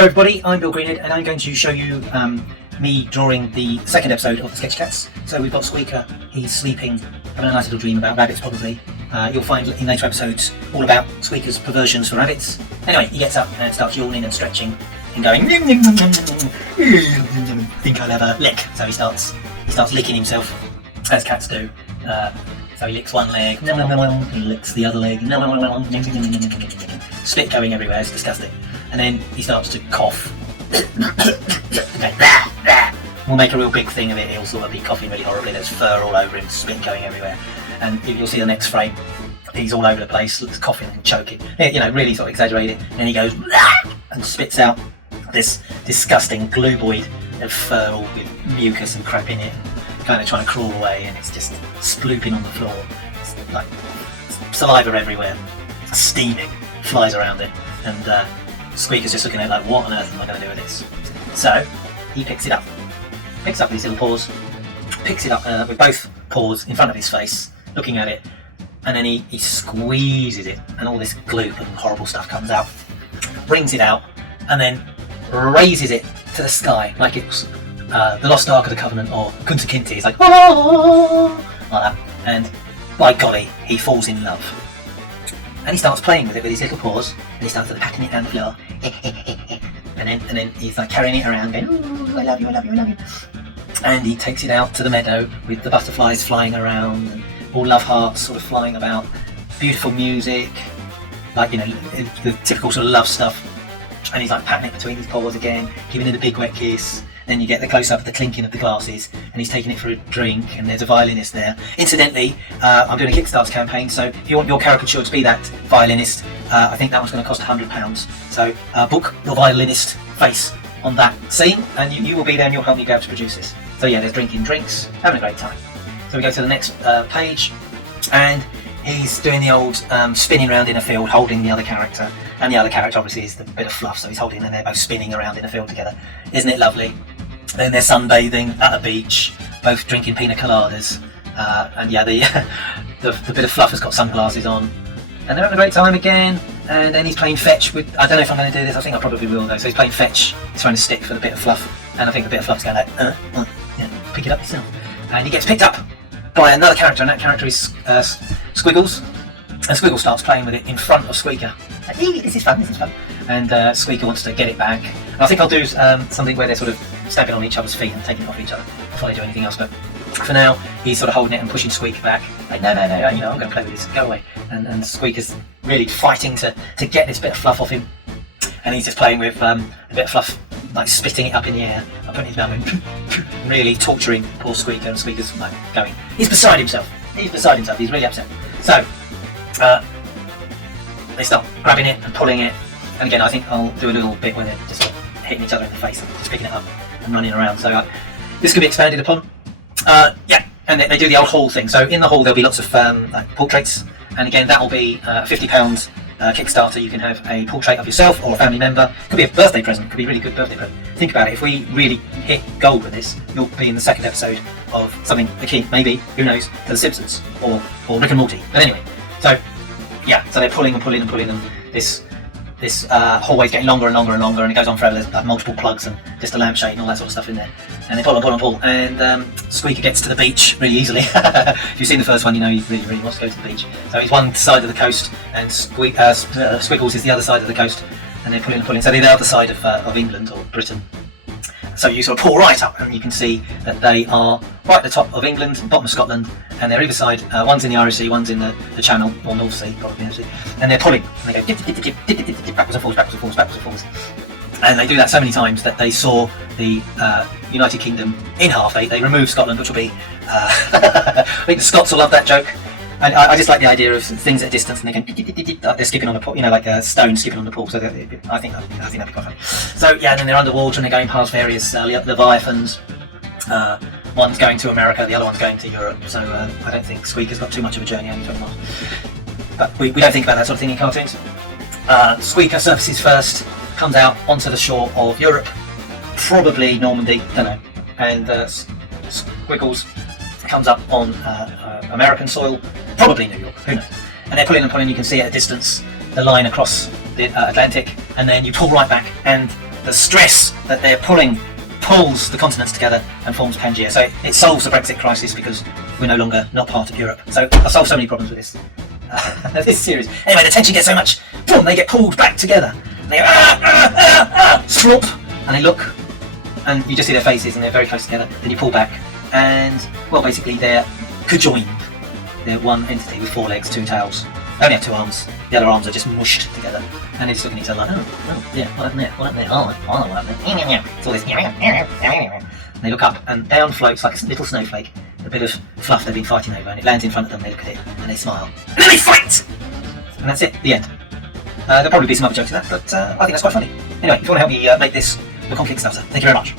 Hello everybody, I'm Bill Greenhead and I'm going to show you me drawing the second episode of the Sketchy Kats. So we've got Squeaker, he's sleeping, having a nice little dream about rabbits probably. You'll find in later episodes all about Squeaker's perversions for rabbits. Anyway, he gets up and starts yawning and stretching and going, think I'll have a lick. So he starts licking himself, as cats do. So he licks one leg, he licks the other leg, spit going everywhere, it's disgusting. And then he starts to cough. We'll make a real big thing of it, he'll sort of be coughing really horribly, there's fur all over him, spit going everywhere. And you'll see the next frame, he's all over the place, coughing and choking, really sort of exaggerated. And then he goes and spits out this disgusting gluboid of fur all with mucus and crap in it, kind of trying to crawl away, and it's just splooping on the floor. It's like saliva everywhere, steaming, flies around it, and Squeaker's just looking at it like, what on earth am I going to do with this? So he picks it up, picks up these little paws, picks it up with both paws in front of his face, looking at it, and then he squeezes it, and all this gloop and horrible stuff comes out, brings it out, and then raises it to the sky like it's the Lost Ark of the Covenant or Kunta Kinte. He's like, oh, like that, and by golly, he falls in love. And he starts playing with it with his little paws, and he starts patting it down the floor, and then he's like carrying it around, going, ooh, I love you, I love you, I love you. And he takes it out to the meadow with the butterflies flying around, and all love hearts sort of flying about, beautiful music, like, the typical sort of love stuff. And he's like patting it between his paws again, giving it a big wet kiss. Then you get the close-up of the clinking of the glasses, and he's taking it for a drink, and there's a violinist there. Incidentally, I'm doing a Kickstarter campaign, so if you want your caricature to be that violinist, I think that one's going to cost £100. So book your violinist face on that scene, and you will be there and you'll help me go out to produce this. So yeah, there's drinking drinks, having a great time. So we go to the next page, and he's doing the old spinning around in a field, holding the other character, and the other character obviously is the bit of fluff, so he's holding them, and they're both spinning around in a field together. Isn't it lovely? Then they're sunbathing at a beach, both drinking pina coladas, and yeah, the bit of fluff has got sunglasses on, and they're having a great time again. And then he's playing fetch with, I don't know if I'm going to do this, I think I probably will though. So he's playing fetch, he's throwing a stick for the bit of fluff, and I think the bit of fluff's going like, pick it up yourself. And he gets picked up by another character, and that character is Squiggles. And Squiggles starts playing with it in front of Squeaker. Like, this is fun, this is fun. And Squeaker wants to get it back. And I think I'll do something where they're sort of stamping on each other's feet and taking it off each other before they do anything else. But for now, he's sort of holding it and pushing Squeaker back. Like, no, I'm going to play with this, go away. And Squeaker's really fighting to get this bit of fluff off him. And he's just playing with the bit of fluff, like spitting it up in the air, and putting his mouth in, really torturing poor Squeaker, and Squeaker's like going, he's beside himself, he's really upset. So, they start grabbing it and pulling it, and again I think I'll do a little bit where they're just hitting each other in the face and just picking it up and running around. So this can be expanded upon. Yeah, and they do the old hall thing. So in the hall there'll be lots of like portraits, and again that will be £50 Kickstarter. You can have a portrait of yourself or a family member. Could be a birthday present, could be a really good birthday present. Think about it, if we really hit gold with this, you'll be in the second episode of something akin, maybe, who knows, to The Simpsons or Rick and Morty. But anyway, so yeah, so they're pulling and pulling and pulling, and this hallway's getting longer and longer and longer, and it goes on forever. There's like multiple plugs and just a lampshade and all that sort of stuff in there, and they pull and pull and pull, and Squeaker gets to the beach really easily. If you've seen the first one, you know he really wants to go to the beach. So he's one side of the coast, and Squiggles is the other side of the coast, and they're pulling and pulling. So they're the other side of England or Britain. So you sort of pull right up, and you can see that they are right at the top of England, bottom of Scotland, and they're either side. One's in the Irish Sea, one's in the Channel, or North Sea, probably actually. And they're pulling, and they go dip, dip, dip, dip, dip, dip, dip, dip, backwards and forwards, backwards and forwards, backwards and forwards. And they do that so many times that they saw the United Kingdom in half. They removed Scotland, which will be. I think the Scots will love that joke. And I just like the idea of things at a distance, and they go dip, dip, dip, dip, like they're skipping on the pool, like a stone skipping on the pool. So I think that'd be quite funny. So yeah, and then they're underwater and they're going past various leviathans. One's going to America, the other one's going to Europe. So I don't think Squeaker's got too much of a journey, only 20 miles. But we don't think about that sort of thing in cartoons. Squeaker surfaces first, comes out onto the shore of Europe, probably Normandy, don't know, and Squiggles comes up on American soil, probably New York, who knows. And they're pulling and pulling, you can see at a distance the line across the Atlantic, and then you pull right back, and the stress that they're pulls the continents together and forms Pangaea. So it solves the Brexit crisis because we're no longer not part of Europe. So I've solved so many problems with this this series. Anyway, the tension gets so much, boom, they get pulled back together. And they go, slop, and they look, and you just see their faces, and they're very close together. Then you pull back, and well, basically they're conjoined. They're one entity with 4 legs, 2 tails. They only have 2 arms. The other arms are just mushed together, and they're just looking at each other like, oh, yeah, what happened there? What happened there? Oh, what happened there? It's all this. And they look up, and down floats like a little snowflake, a bit of fluff they've been fighting over, and it lands in front of them. They look at it, and they smile, and then they fight. And that's it. The end. There'll probably be some other jokes in that, but I think that's quite funny. Anyway, if you want to help me make this look on Kickstarter, thank you very much.